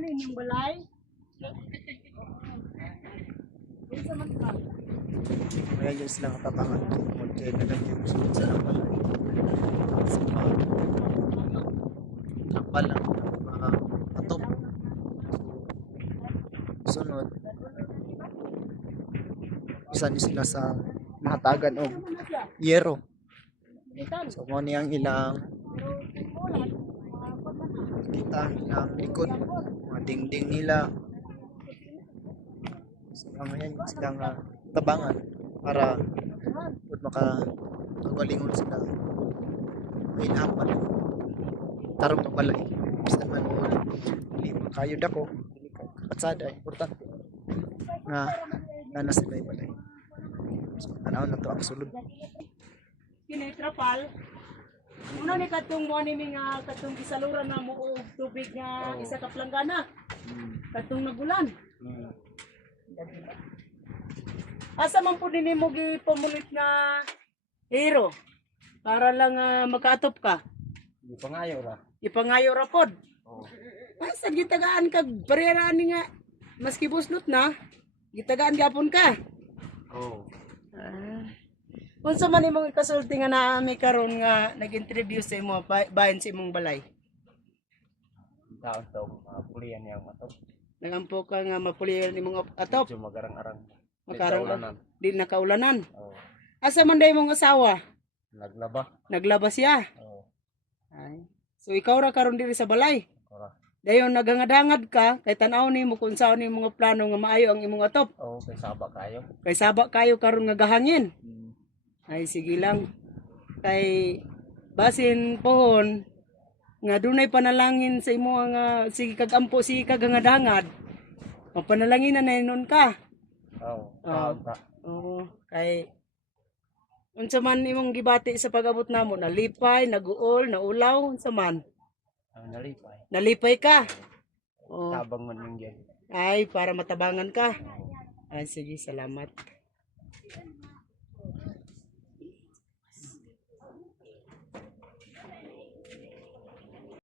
na yung balay. Isa man ka. Kaya yun sila katatangan. Kaya nagagyan mo sila sa lampal. Sa mga lampal lang. Mga atop. Sunod. Isa ni sila sa nahatagan o yero. So mo niyang ilang kita ang likod. Mga dingding nila. So ngayon silang uh, tabangan para pud maka magalingon sila. May lapan tarong na balay bisan man mo lima kayo dako dili ka katsada importante. Nga na sila yung balay so tanaw na to ang sulod Kini trapal. Una ni katong mo ni nga katong gisaluran na mo og tubig nga isa ka planggana. Katong nagulan. Asa man po din mo gipamulit nga hero para lang uh, makaatop ka. Di pangayo ra. Ipangayo ra pod. Oo. Asa gitagaan kag barera ni nga maski buslot na gitagaan gapon ka. Oo. Ah. Unsa man imong ikasulti nga naami karon nga nag-interview sa imo ba- bahin sa imong balay? Taon to mga pulian yang matok. Nagampo ka nga mapulihan imong atop, Medyo magarang-arang. makarang di nakaulanan. Oo. Asa man day imong asawa? Naglaba. Naglabas siya. Oo. Ay. So ikaw ra karon diri sa balay. Ora. Dayon nagangad-hangad ka kay tan-aw nimo kung saan ni mga plano nga maayo ang imong atop. Oo, kay saba kayo. Kay saba kayo karon nga gahangin. Hmm. Ay sige lang. Kay basin pohon nga dunay panalangin sa imo nga sige kag ampo sige kag dangad. Mapanalangin na nun ka. Oo. Oo. Taon ta. Oo, kay unsa man imong gibati sa pag-abot namo nalipay, naguol, naulaw, unsa man. Ang nalipay. Nalipay ka. Oo. Tabang man yung. Ay, para matabangan ka. Ay, sige, salamat.